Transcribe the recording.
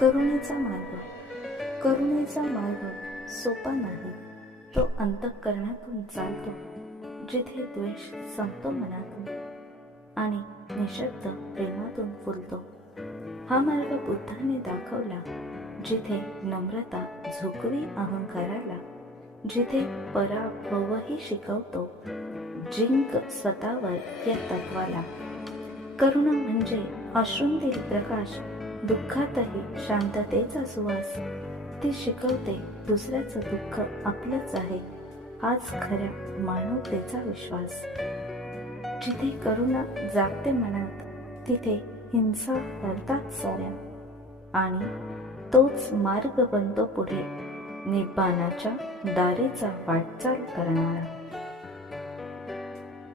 करुणेचा मार्ग. करुणेचा मार्ग सोपा नाही. तो अंतःकरणातून चालतो, जिथे द्वेष संपतो मनातून आणि निशब्द प्रेमातून फुलतो. हा मार्ग बुद्धाने दाखवला, जिथे नम्रता झुकवी अहंकाराला, जिथे पराभवही शिकवतो, जिंक स्वतःवर या तत्वाला. करुणा म्हणजे अश्रूंतील प्रकाश, दुःखातही शांततेचा सुवास. ती शिकवते दुसऱ्याचं दुःख आपलंच आहे, हाच खऱ्या मानवतेचा विश्वास. जिथे करुणा जागते मनात, तिथे हिंसा करतात साऱ्या, आणि तोच मार्ग बनतो पुढे निब्बाणाच्या दारीचा वाटचाल करणारा.